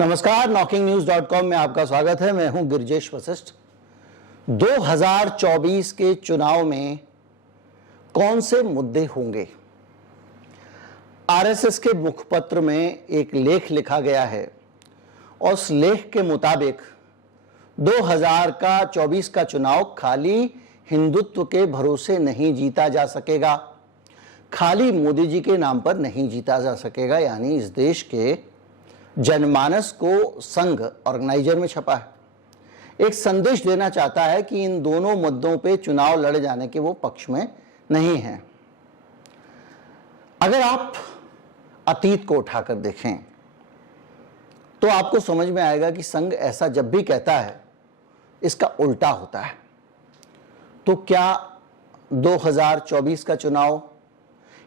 नमस्कार, knocking-news.com में आपका स्वागत है। मैं हूं गिरजेश वशिष्ठ। 2024 के चुनाव में कौन से मुद्दे होंगे? आरएसएस के मुखपत्र में एक लेख लिखा गया है और उस लेख के मुताबिक 2024 का चुनाव खाली हिंदुत्व के भरोसे नहीं जीता जा सकेगा, खाली मोदी जी के नाम पर नहीं जीता जा सकेगा। यानी इस देश के जनमानस को संघ ऑर्गेनाइजर में छपा है, एक संदेश देना चाहता है कि इन दोनों मुद्दों पे चुनाव लड़े जाने के वो पक्ष में नहीं हैं। अगर आप अतीत को उठाकर देखें तो आपको समझ में आएगा कि संघ ऐसा जब भी कहता है इसका उल्टा होता है। तो क्या 2024 का चुनाव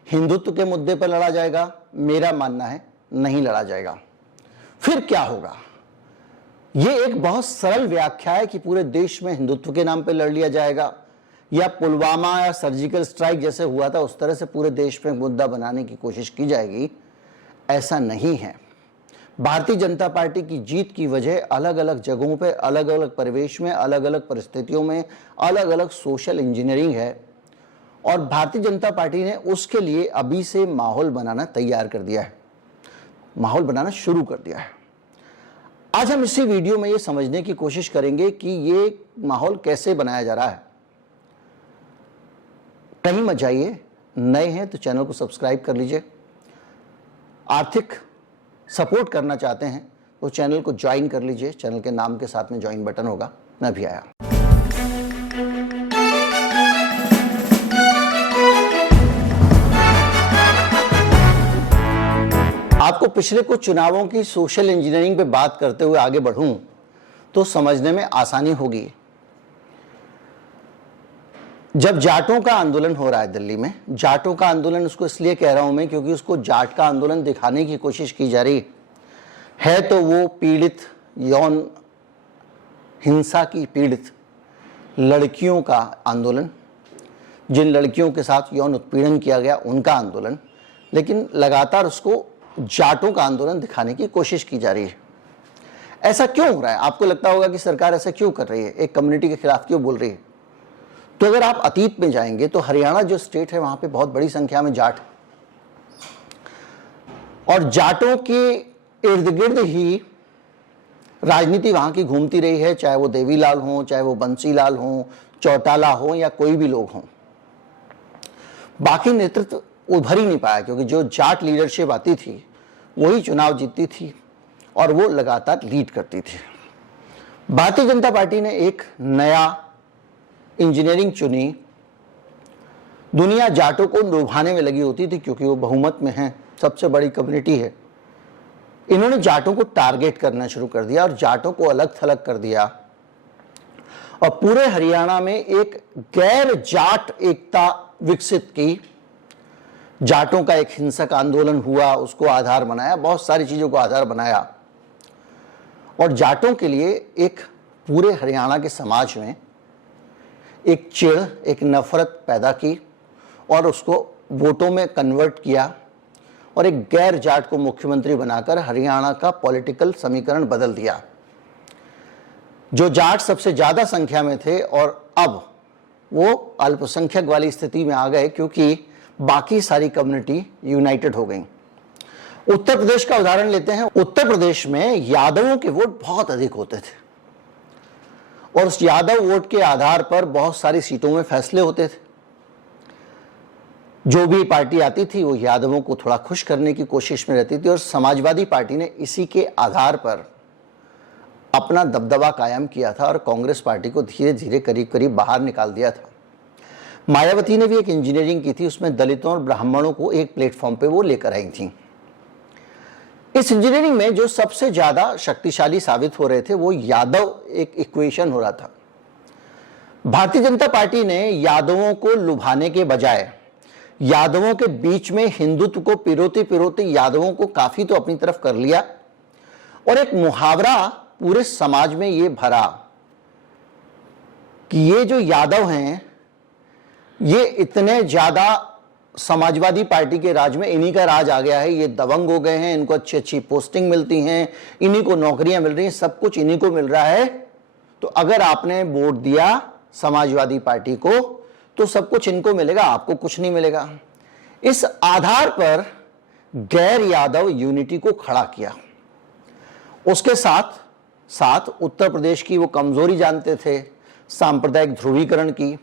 हिंदुत्व के मुद्दे पर लड़ा जाएगा? मेरा मानना है नहीं लड़ा जाएगा। फिर क्या होगा? यह एक बहुत सरल व्याख्या है कि पूरे देश में हिंदुत्व के नाम पे लड़ लिया जाएगा, या पुलवामा या सर्जिकल स्ट्राइक जैसे हुआ था उस तरह से पूरे देश में मुद्दा बनाने की कोशिश की जाएगी। ऐसा नहीं है। भारतीय जनता पार्टी की जीत की वजह अलग अलग जगहों पे, अलग अलग परिवेश में, अलग अलग परिस्थितियों में अलग अलग सोशल इंजीनियरिंग है और भारतीय जनता पार्टी ने उसके लिए अभी से माहौल बनाना तैयार कर दिया है, माहौल बनाना शुरू कर दिया है। आज हम इसी वीडियो में ये समझने की कोशिश करेंगे कि ये माहौल कैसे बनाया जा रहा है। कहीं मत जाइए, नए हैं तो चैनल को सब्सक्राइब कर लीजिए। आर्थिक सपोर्ट करना चाहते हैं तो चैनल को ज्वाइन कर लीजिए, चैनल के नाम के साथ में ज्वाइन बटन होगा। मैं भी आया। आपको पिछले कुछ चुनावों की सोशल इंजीनियरिंग पे बात करते हुए आगे बढ़ूं तो समझने में आसानी होगी। जब जाटों का आंदोलन हो रहा है दिल्ली में, जाटों का आंदोलन उसको इसलिए कह रहा हूं मैं क्योंकि उसको जाट का आंदोलन दिखाने की कोशिश की जा रही है। तो वो पीड़ित, यौन हिंसा की पीड़ित लड़कियों का आंदोलन, जिन लड़कियों के साथ यौन उत्पीड़न किया गया उनका आंदोलन, लेकिन लगातार उसको जाटों का आंदोलन दिखाने की कोशिश की जा रही है। ऐसा क्यों हो रहा है? आपको लगता होगा कि सरकार ऐसा क्यों कर रही है, एक कम्युनिटी के खिलाफ क्यों बोल रही है? तो अगर आप अतीत में जाएंगे तो हरियाणा जो स्टेट है वहां पे बहुत बड़ी संख्या में जाट है और जाटों के इर्द गिर्द ही राजनीति वहां की घूमती रही है, चाहे वो देवीलाल हो, चाहे वो बंसीलाल हो, चौटाला हो या कोई भी लोग हों। बाकी नेतृत्व उभर ही नहीं पाया क्योंकि जो जाट लीडरशिप आती थी वही चुनाव जीतती थी और वो लगातार लीड करती थी। भारतीय जनता पार्टी ने एक नया इंजीनियरिंग चुनी। दुनिया जाटों को लुभाने में लगी होती थी क्योंकि वो बहुमत में है, सबसे बड़ी कम्युनिटी है। इन्होंने जाटों को टारगेट करना शुरू कर दिया और जाटों को अलग थलग कर दिया और पूरे हरियाणा में एक गैर जाट एकता विकसित की। जाटों का एक हिंसक आंदोलन हुआ, उसको आधार बनाया, बहुत सारी चीजों को आधार बनाया और जाटों के लिए एक पूरे हरियाणा के समाज में एक चिढ़, एक नफरत पैदा की और उसको वोटों में कन्वर्ट किया और एक गैर जाट को मुख्यमंत्री बनाकर हरियाणा का पॉलिटिकल समीकरण बदल दिया। जो जाट सबसे ज्यादा संख्या में थे और अब वो अल्पसंख्यक वाली स्थिति में आ गए क्योंकि बाकी सारी कम्युनिटी यूनाइटेड हो गई। उत्तर प्रदेश का उदाहरण लेते हैं। उत्तर प्रदेश में यादवों के वोट बहुत अधिक होते थे और उस यादव वोट के आधार पर बहुत सारी सीटों में फैसले होते थे। जो भी पार्टी आती थी वो यादवों को थोड़ा खुश करने की कोशिश में रहती थी और समाजवादी पार्टी ने इसी के आधार पर अपना दबदबा कायम किया था और कांग्रेस पार्टी को धीरे धीरे करीब करीब बाहर निकाल दिया था। मायावती ने भी एक इंजीनियरिंग की थी, उसमें दलितों और ब्राह्मणों को एक प्लेटफॉर्म पे वो लेकर आई थी। इस इंजीनियरिंग में जो सबसे ज्यादा शक्तिशाली साबित हो रहे थे वो यादव एक इक्वेशन हो रहा था। भारतीय जनता पार्टी ने यादवों को लुभाने के बजाय यादवों के बीच में हिंदुत्व को पिरोते पिरोते यादवों को काफी तो अपनी तरफ कर लिया और एक मुहावरा पूरे समाज में ये भरा कि ये जो यादव हैं ये इतने ज्यादा समाजवादी पार्टी के राज में इन्हीं का राज आ गया है, ये दबंग हो गए हैं, इनको अच्छी अच्छी पोस्टिंग मिलती हैं, इन्हीं को नौकरियां मिल रही हैं, सब कुछ इन्हीं को मिल रहा है। तो अगर आपने वोट दिया समाजवादी पार्टी को तो सब कुछ इनको मिलेगा, आपको कुछ नहीं मिलेगा। इस आधार पर गैर यादव यूनिटी को खड़ा किया। उसके साथ साथ उत्तर प्रदेश की वो कमजोरी जानते थे सांप्रदायिक ध्रुवीकरण की,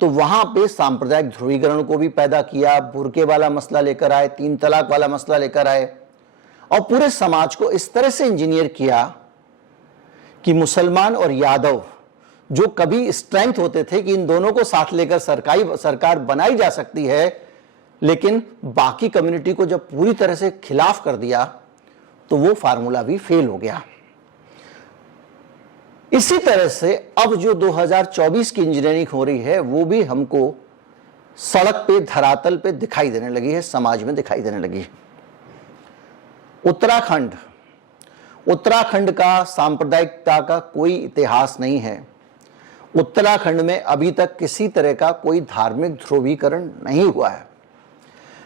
तो वहां पे सांप्रदायिक ध्रुवीकरण को भी पैदा किया, बुर्के वाला मसला लेकर आए, 3 तलाक वाला मसला लेकर आए और पूरे समाज को इस तरह से इंजीनियर किया कि मुसलमान और यादव जो कभी स्ट्रेंथ होते थे कि इन दोनों को साथ लेकर सरकार बनाई जा सकती है, लेकिन बाकी कम्युनिटी को जब पूरी तरह से खिलाफ कर दिया तो वो फार्मूला भी फेल हो गया। इसी तरह से अब जो 2024 की इंजीनियरिंग हो रही है वो भी हमको सड़क पे, धरातल पे दिखाई देने लगी है, समाज में दिखाई देने लगी है। उत्तराखंड का सांप्रदायिकता का कोई इतिहास नहीं है। उत्तराखंड में अभी तक किसी तरह का कोई धार्मिक ध्रुवीकरण नहीं हुआ है,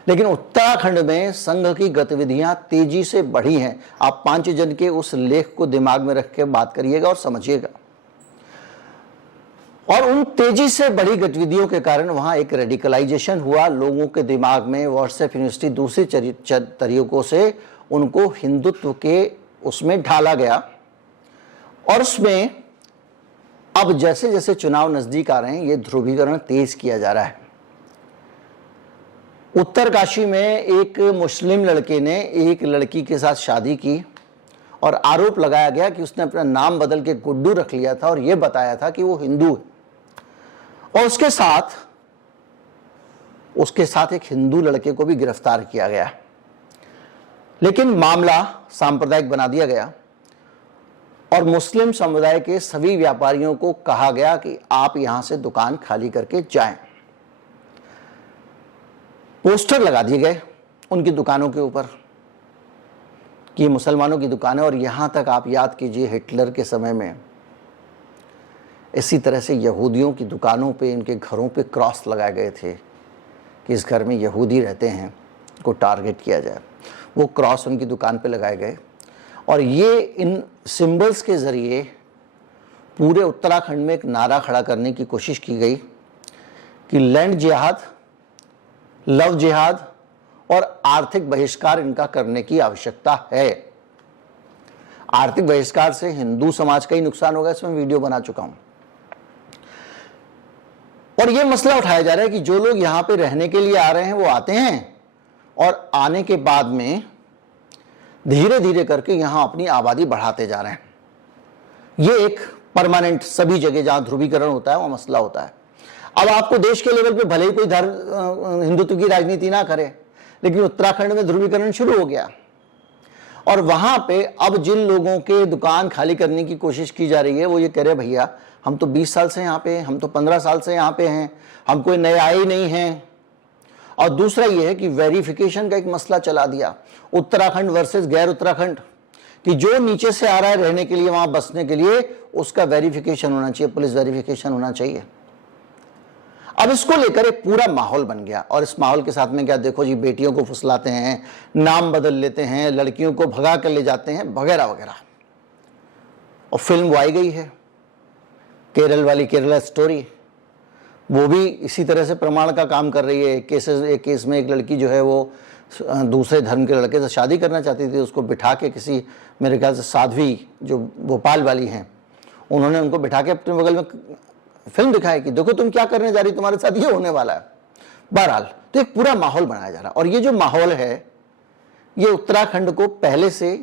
लेकिन उत्तराखंड में संघ की गतिविधियां तेजी से बढ़ी हैं। आप पांचजन के उस लेख को दिमाग में रख के बात करिएगा और समझिएगा। और उन तेजी से बढ़ी गतिविधियों के कारण वहां एक रेडिकलाइजेशन हुआ, लोगों के दिमाग में व्हाट्सएप यूनिवर्सिटी दूसरे तरीकों से उनको हिंदुत्व के उसमें ढाला गया। और उसमें अब जैसे जैसे चुनाव नजदीक आ रहे हैं ये ध्रुवीकरण तेज किया जा रहा है। उत्तरकाशी में एक मुस्लिम लड़के ने एक लड़की के साथ शादी की और आरोप लगाया गया कि उसने अपना नाम बदल के गुड्डू रख लिया था और यह बताया था कि वो हिंदू है, और उसके साथ एक हिंदू लड़के को भी गिरफ्तार किया गया। लेकिन मामला सांप्रदायिक बना दिया गया और मुस्लिम समुदाय के सभी व्यापारियों को कहा गया कि आप यहां से दुकान खाली करके जाएं। पोस्टर लगा दिए गए उनकी दुकानों के ऊपर कि ये मुसलमानों की दुकान है। और यहां तक आप याद कीजिए हिटलर के समय में इसी तरह से यहूदियों की दुकानों पे, इनके घरों पे क्रॉस लगाए गए थे कि इस घर में यहूदी रहते हैं, को टारगेट किया जाए। वो क्रॉस उनकी दुकान पे लगाए गए और ये इन सिंबल्स के ज़रिए पूरे उत्तराखंड में एक नारा खड़ा करने की कोशिश की गई कि लैंड जिहाद, लव जिहाद और आर्थिक बहिष्कार इनका करने की आवश्यकता है। आर्थिक बहिष्कार से हिंदू समाज का ही नुकसान होगा, इसमें वीडियो बना चुका हूं। और यह मसला उठाया जा रहा है कि जो लोग यहां पे रहने के लिए आ रहे हैं वो आते हैं और आने के बाद में धीरे धीरे करके यहां अपनी आबादी बढ़ाते जा रहे हैं। यह एक परमानेंट सभी जगह जहां ध्रुवीकरण होता है वहां मसला होता है। अब आपको देश के लेवल पे भले ही कोई हिंदुत्व की राजनीति ना करे, लेकिन उत्तराखंड में ध्रुवीकरण शुरू हो गया और वहां पे अब जिन लोगों के दुकान खाली करने की कोशिश की जा रही है वो ये कह रहे भैया हम तो 20 साल से यहाँ पे हैं, हम तो 15 साल से यहाँ पे हैं, हम कोई नए आए ही नहीं हैं। और दूसरा ये है कि वेरिफिकेशन का एक मसला चला दिया, उत्तराखंड वर्सेस गैर उत्तराखंड, कि जो नीचे से आ रहा है रहने के लिए, वहां बसने के लिए, उसका वेरिफिकेशन होना चाहिए, पुलिस वेरिफिकेशन होना चाहिए। अब इसको लेकर एक पूरा माहौल बन गया और इस माहौल के साथ में क्या, देखो जी बेटियों को फुसलाते हैं, नाम बदल लेते हैं, लड़कियों को भगा कर ले जाते हैं वगैरह वगैरह। और फिल्म वो आई गई है केरल वाली, केरला स्टोरी, वो भी इसी तरह से प्रमाण का काम कर रही है। एक केस में एक लड़की जो है वो दूसरे धर्म के लड़के से शादी करना चाहती थी, उसको बिठा के किसी, मेरे ख्याल से साध्वी जो भोपाल वाली हैं, उन्होंने उनको बिठा के अपने बगल में फिल्म दिखाई कि देखो तुम क्या करने जा रही, तुम्हारे साथ ये होने वाला है। बहरहाल तो एक पूरा माहौल बनाया जा रहा है और ये जो माहौल है ये उत्तराखंड को पहले से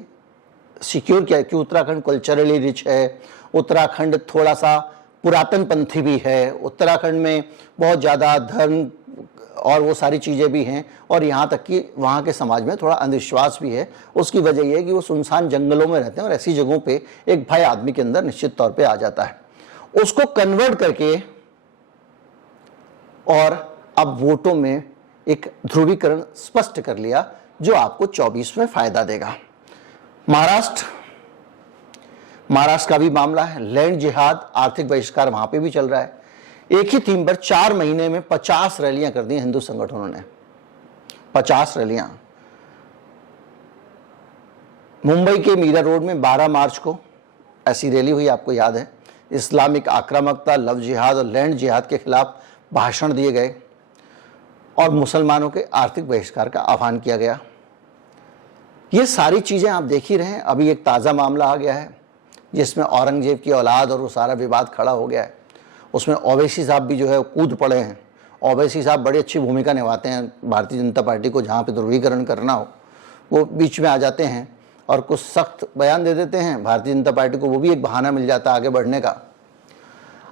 सिक्योर किया कि उत्तराखंड कल्चरली रिच है, उत्तराखंड थोड़ा सा पुरातन पंथी भी है, उत्तराखंड में बहुत ज़्यादा धर्म और वो सारी चीज़ें भी हैं और यहाँ तक कि वहाँ के समाज में थोड़ा अंधविश्वास भी है। उसकी वजह यह है कि वो सुनसान जंगलों में रहते हैं और ऐसी जगहों पे एक भय आदमी के अंदर निश्चित तौर पे आ जाता है। उसको कन्वर्ट करके और अब वोटों में एक ध्रुवीकरण स्पष्ट कर लिया जो आपको 24 में फायदा देगा। महाराष्ट्र का भी मामला है, लैंड जिहाद, आर्थिक बहिष्कार वहां पे भी चल रहा है। एक ही थीम पर 4 महीने में 50 रैलियां कर दी हिंदू संगठनों ने। 50 रैलियां। मुंबई के मीरा रोड में 12 मार्च को ऐसी रैली हुई, आपको याद है। इस्लामिक आक्रामकता, लव जिहाद और लैंड जिहाद के खिलाफ भाषण दिए गए और मुसलमानों के आर्थिक बहिष्कार का आह्वान किया गया। ये सारी चीज़ें आप देख ही रहे हैं। अभी एक ताज़ा मामला आ गया है जिसमें औरंगजेब की औलाद और वो सारा विवाद खड़ा हो गया है। उसमें ओवैसी साहब भी जो है कूद पड़े हैं। ओवैसी साहब बड़ी अच्छी भूमिका निभाते हैं भारतीय जनता पार्टी को, जहाँ पे ध्रुवीकरण करना हो वो बीच में आ जाते हैं और कुछ सख्त बयान दे देते हैं भारतीय जनता पार्टी को, वो भी एक बहाना मिल जाता है आगे बढ़ने का।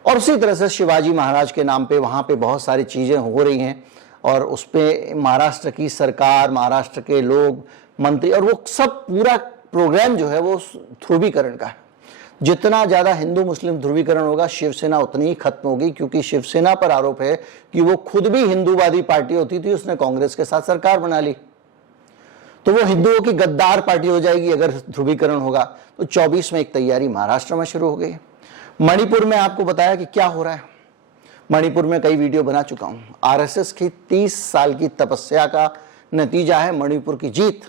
और उसी तरह से शिवाजी महाराज के नाम पे वहाँ पे बहुत सारी चीज़ें हो रही हैं और उस पर महाराष्ट्र की सरकार, महाराष्ट्र के लोग, मंत्री, और वो सब पूरा प्रोग्राम जो है वो ध्रुवीकरण का है। जितना ज़्यादा हिंदू मुस्लिम ध्रुवीकरण होगा शिवसेना उतनी ही खत्म होगी, क्योंकि शिवसेना पर आरोप है कि वो खुद भी हिंदूवादी पार्टी होती थी, उसने कांग्रेस के साथ सरकार बना ली, तो वो हिंदुओं की गद्दार पार्टी हो जाएगी अगर ध्रुवीकरण होगा। तो 24 में एक तैयारी महाराष्ट्र में शुरू हो गई। मणिपुर में आपको बताया कि क्या हो रहा है। मणिपुर में कई वीडियो बना चुका हूं। आरएसएस की 30 साल की तपस्या का नतीजा है मणिपुर की जीत।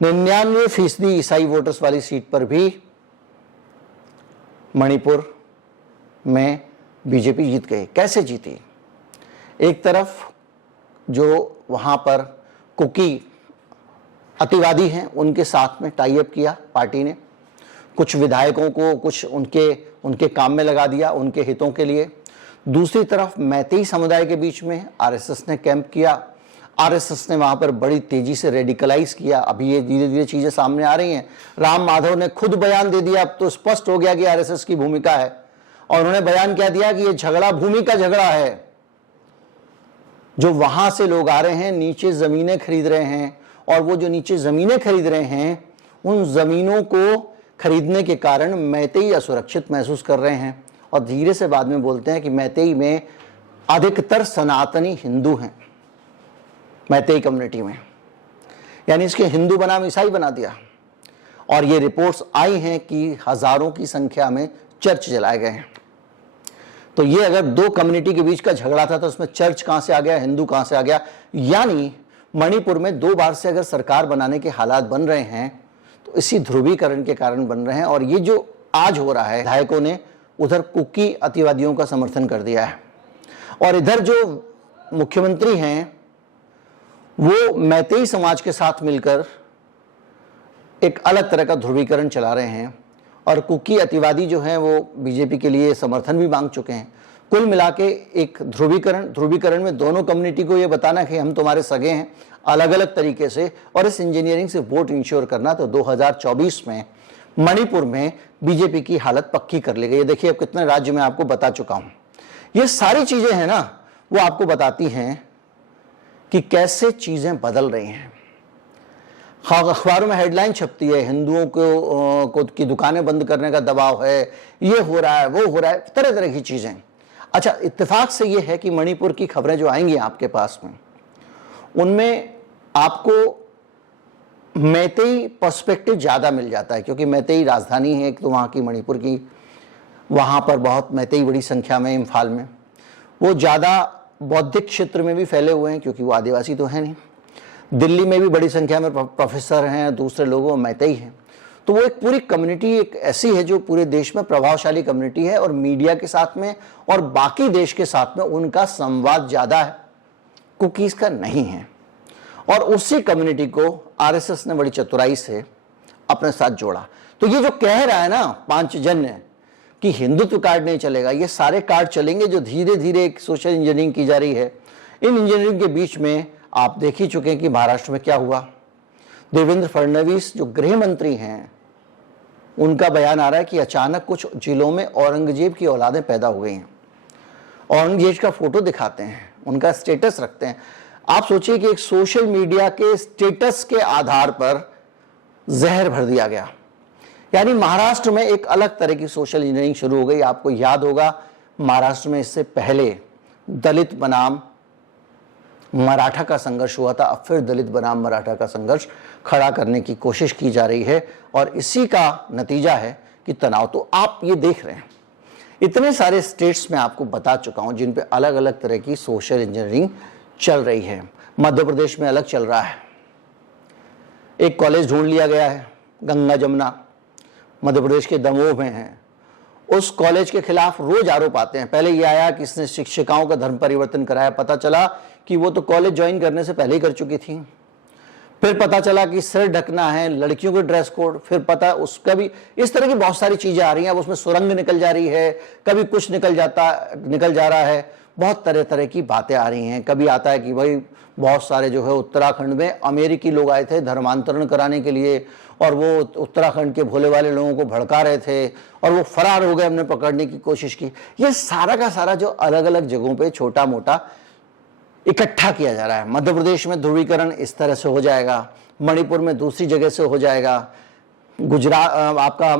99% ईसाई वोटर्स वाली सीट पर भी मणिपुर में बीजेपी जीत गई। कैसे जीती? एक तरफ जो वहां पर कुकी अतिवादी हैं उनके साथ में टाई अप किया पार्टी ने, कुछ विधायकों को कुछ उनके काम में लगा दिया उनके हितों के लिए। दूसरी तरफ मैतेई समुदाय के बीच में आरएसएस ने कैंप किया। आरएसएस ने वहां पर बड़ी तेजी से रेडिकलाइज किया। अभी ये धीरे धीरे चीजें सामने आ रही हैं। राम माधव ने खुद बयान दे दिया, अब तो स्पष्ट हो गया कि आरएसएस की भूमिका है, और उन्होंने बयान क्या दिया कि ये झगड़ा भूमि का झगड़ा है। जो वहां से लोग आ रहे हैं, नीचे जमीनें खरीद रहे हैं, और वो जो नीचे जमीनें खरीद रहे हैं उन जमीनों को खरीदने के कारण मैतेई असुरक्षित महसूस कर रहे हैं, और धीरे से बाद में बोलते हैं कि मैतेई में अधिकतर सनातनी हिंदू हैं। मैतेई कम्युनिटी में, यानी इसके हिंदू बनाम ईसाई बना दिया। और ये रिपोर्ट्स आई हैं कि हजारों की संख्या में चर्च जलाए गए हैं। तो ये अगर दो कम्युनिटी के बीच का झगड़ा था तो उसमें चर्च कहां से आ गया, हिंदू कहां से आ गया। यानी मणिपुर में 2 बार से अगर सरकार बनाने के हालात बन रहे हैं तो इसी ध्रुवीकरण के कारण बन रहे हैं। और ये जो आज हो रहा है, विधायकों ने उधर कुकी अतिवादियों का समर्थन कर दिया है, और इधर जो मुख्यमंत्री हैं वो मैतेई समाज के साथ मिलकर एक अलग तरह का ध्रुवीकरण चला रहे हैं, और कुकी अतिवादी जो हैं वो बीजेपी के लिए समर्थन भी मांग चुके हैं। कुल मिला के एक ध्रुवीकरण में दोनों कम्युनिटी को ये बताना कि हम तुम्हारे सगे हैं अलग अलग तरीके से, और इस इंजीनियरिंग से वोट इंश्योर करना। तो 2024 में मणिपुर में बीजेपी की हालत पक्की कर ली गई। देखिए अब कितने राज्य में आपको बता चुका हूं। ये सारी चीजें हैं ना, वो आपको बताती हैं कि कैसे चीजें बदल रही हैं। अखबारों में हेडलाइन छपती है, हिंदुओं को की दुकानें बंद करने का दबाव है, ये हो रहा है, वो हो रहा है, तरह तरह की चीजें। अच्छा, इत्तेफाक से ये है कि मणिपुर की खबरें जो आएंगी आपके पास में, उनमें आपको मैतेई पर्सपेक्टिव ज़्यादा मिल जाता है, क्योंकि मैतेई राजधानी है एक तो वहाँ की, मणिपुर की। वहाँ पर बहुत मैतेई बड़ी संख्या में, इम्फाल में। वो ज़्यादा बौद्धिक क्षेत्र में भी फैले हुए हैं, क्योंकि वो आदिवासी तो है नहीं। दिल्ली में भी बड़ी संख्या में प्रोफेसर हैं, दूसरे लोगों में मैतेई हैं। तो वो एक पूरी कम्युनिटी एक ऐसी है जो पूरे देश में प्रभावशाली कम्युनिटी है, और मीडिया के साथ में और बाकी देश के साथ में उनका संवाद ज़्यादा है, कुकीज़ का नहीं है। और उसी कम्युनिटी को आरएसएस ने बड़ी चतुराई से अपने साथ जोड़ा। तो ये जो कह रहा है ना पांचजन्य कि हिंदुत्व कार्ड नहीं चलेगा, ये सारे कार्ड चलेंगे जो धीरे धीरे एक सोशल इंजीनियरिंग की जा रही है। इन इंजीनियरिंग के बीच में आप देख ही चुके हैं कि महाराष्ट्र में क्या हुआ। देवेंद्र फडणवीस जो गृह मंत्री हैं, उनका बयान आ रहा है कि अचानक कुछ जिलों में औरंगजेब की औलादें पैदा हो गई हैं। औरंगजेब का फोटो दिखाते हैं, उनका स्टेटस रखते हैं। आप सोचिए कि एक सोशल मीडिया के स्टेटस के आधार पर जहर भर दिया गया। यानी महाराष्ट्र में एक अलग तरह की सोशल इंजीनियरिंग शुरू हो गई। आपको याद होगा महाराष्ट्र में इससे पहले दलित बनाम मराठा का संघर्ष हुआ था, अब फिर दलित बनाम मराठा का संघर्ष खड़ा करने की कोशिश की जा रही है, और इसी का नतीजा है कि तनाव। तो आप ये देख रहे हैं, इतने सारे स्टेट्स में आपको बता चुका हूं जिन पे अलग अलग तरह की सोशल इंजीनियरिंग चल रही है। मध्य प्रदेश में अलग चल रहा है। एक कॉलेज ढूंढ लिया गया है, गंगा जमुना, मध्य प्रदेश के दमोह में है। उस कॉलेज के खिलाफ रोज आरोप आते हैं। पहले ये आया कि इसने शिक्षिकाओं का धर्म परिवर्तन कराया, पता चला कि वो तो कॉलेज ज्वाइन करने से पहले ही कर चुकी थी। फिर पता चला कि सिर ढकना है, लड़कियों के ड्रेस कोड, फिर पता उसका भी, इस तरह की बहुत सारी चीजें आ रही हैं। अब उसमें सुरंग निकल जा रही है, कभी कुछ निकल जा रहा है, बहुत तरह तरह की बातें आ रही हैं। कभी आता है कि भाई बहुत सारे जो है उत्तराखंड में अमेरिकी लोग आए थे धर्मांतरण कराने के लिए, और वो उत्तराखंड के भोले वाले लोगों को भड़का रहे थे और वो फरार हो गए, हमने पकड़ने की कोशिश की। ये सारा का सारा जो अलग अलग जगहों पे छोटा मोटा इकट्ठा किया जा रहा है। मध्य प्रदेश में ध्रुवीकरण इस तरह से हो जाएगा, मणिपुर में दूसरी जगह से हो जाएगा, गुजरात आपका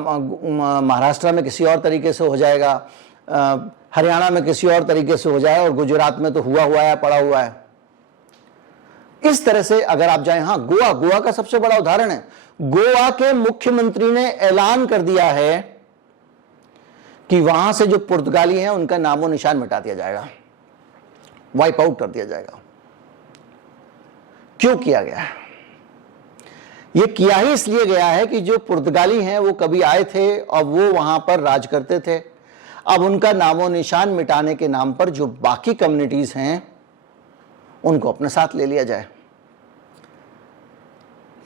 महाराष्ट्र में किसी और तरीके से हो जाएगा, हरियाणा में किसी और तरीके से हो जाए, और गुजरात में तो हुआ है, पड़ा हुआ है। इस तरह से अगर आप जाएं, हाँ, गोवा का सबसे बड़ा उदाहरण है। गोवा के मुख्यमंत्री ने ऐलान कर दिया है कि वहां से जो पुर्तगाली हैं उनका नामो निशान मिटा दिया जाएगा, वाइप आउट कर दिया जाएगा। क्यों किया गया है? यह किया ही इसलिए गया है कि जो पुर्तगाली हैं वो कभी आए थे और वो वहां पर राज करते थे। अब उनका नामो निशान मिटाने के नाम पर जो बाकी कम्युनिटीज हैं उनको अपने साथ ले लिया जाए।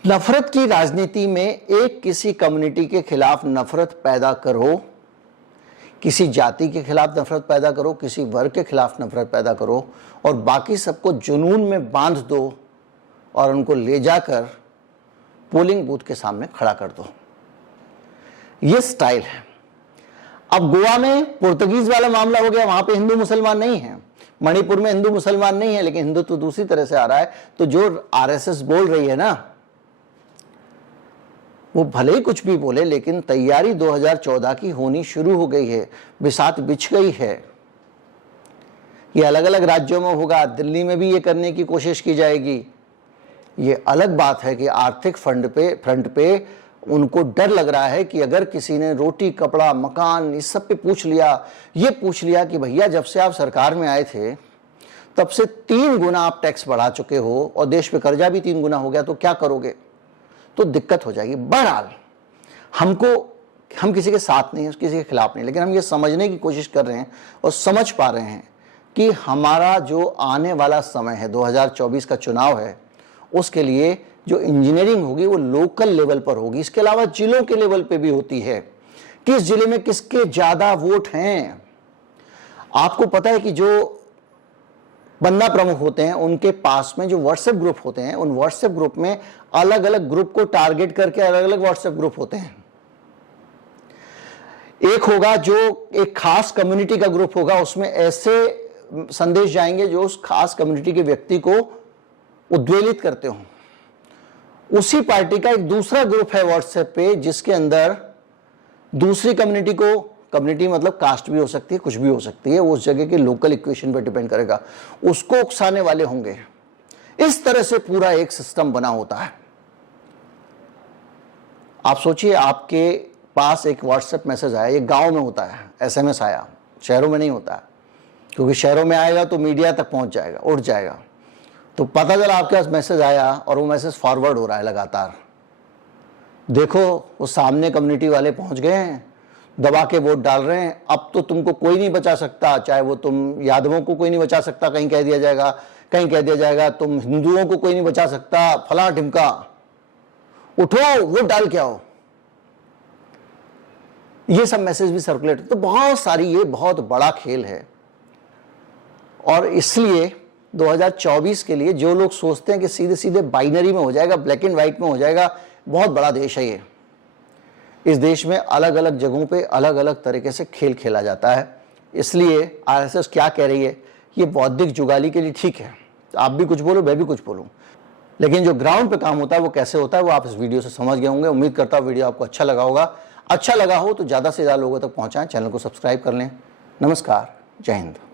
नफरत की राजनीति में एक किसी कम्युनिटी के खिलाफ नफरत पैदा करो, किसी जाति के खिलाफ नफरत पैदा करो, किसी वर्ग के खिलाफ नफरत पैदा करो, और बाकी सबको जुनून में बांध दो और उनको ले जाकर पोलिंग बूथ के सामने खड़ा कर दो। यह स्टाइल है। अब गोवा में पुर्तगीज वाला मामला हो गया, वहां पे हिंदू मुसलमान नहीं है, मणिपुर में हिंदू मुसलमान नहीं है, लेकिन हिंदुत्व दूसरी तरह से आ रहा है। तो जो आरएसएस बोल रही है ना, वो भले ही कुछ भी बोले, लेकिन तैयारी 2014 की होनी शुरू हो गई है, बिसात बिछ गई है। ये अलग अलग राज्यों में होगा, दिल्ली में भी ये करने की कोशिश की जाएगी। ये अलग बात है कि आर्थिक फ्रंट पे उनको डर लग रहा है कि अगर किसी ने रोटी, कपड़ा, मकान, इस सब पे पूछ लिया कि भैया जब से आप सरकार में आए थे तब से 3 गुना आप टैक्स बढ़ा चुके हो और देश पे कर्जा भी 3 गुना हो गया, तो क्या करोगे? तो दिक्कत हो जाएगी। बहरहाल हम किसी के साथ नहीं है, किसी के खिलाफ नहीं, लेकिन हम ये समझने की कोशिश कर रहे हैं और समझ पा रहे हैं कि हमारा जो आने वाला समय है, 2024 का चुनाव है, उसके लिए जो इंजीनियरिंग होगी वो लोकल लेवल पर होगी। इसके अलावा जिलों के लेवल पे भी होती है, किस जिले में किसके ज्यादा वोट हैं। आपको पता है कि जो बन्ना प्रमुख होते हैं उनके पास में जो व्हाट्सएप ग्रुप होते हैं, उन व्हाट्सएप ग्रुप में अलग अलग ग्रुप को टारगेट करके अलग अलग व्हाट्सएप ग्रुप होते हैं। एक होगा जो एक खास कम्युनिटी का ग्रुप होगा, उसमें ऐसे संदेश जाएंगे जो उस खास कम्युनिटी के व्यक्ति को उद्वेलित करते हो। उसी पार्टी का एक दूसरा ग्रुप है व्हाट्सएप पे, जिसके अंदर दूसरी कम्युनिटी को, कम्युनिटी मतलब कास्ट भी हो सकती है, कुछ भी हो सकती है, वो उस जगह के लोकल इक्वेशन पे डिपेंड करेगा, उसको उकसाने वाले होंगे। इस तरह से पूरा एक सिस्टम बना होता है। आप सोचिए, आपके पास एक व्हाट्सएप मैसेज आया, ये गांव में होता है, एसएमएस आया, शहरों में नहीं होता है, क्योंकि शहरों में आएगा तो मीडिया तक पहुंच जाएगा, उठ जाएगा। तो पता चला आपके पास मैसेज आया और वो मैसेज फॉरवर्ड हो रहा है लगातार। देखो वो सामने कम्युनिटी वाले पहुंच गए हैं, दबा के वोट डाल रहे हैं, अब तो तुमको कोई नहीं बचा सकता, चाहे वो तुम यादवों को कोई नहीं बचा सकता, कहीं कह दिया जाएगा तुम हिंदुओं को कोई नहीं बचा सकता, फला ढिमका, उठो वोट डाल के आओ। ये सब मैसेज भी सर्कुलेट, तो बहुत सारी, ये बहुत बड़ा खेल है। और इसलिए 2024 के लिए जो लोग सोचते हैं कि सीधे सीधे बाइनरी में हो जाएगा, ब्लैक एंड व्हाइट में हो जाएगा, बहुत बड़ा देश है ये। इस देश में अलग अलग जगहों पे अलग अलग तरीके से खेल खेला जाता है। इसलिए आरएसएस क्या कह रही है, ये बौद्धिक जुगाली के लिए ठीक है, तो आप भी कुछ बोलो, मैं भी कुछ बोलूं, लेकिन जो ग्राउंड पे काम होता है वो कैसे होता है वो आप इस वीडियो से समझ गए होंगे। उम्मीद करता हूँ वीडियो आपको अच्छा लगा होगा। अच्छा लगा हो तो ज़्यादा से ज़्यादा लोगों तक पहुँचाएं, चैनल को सब्सक्राइब कर लें। नमस्कार, जय हिंद।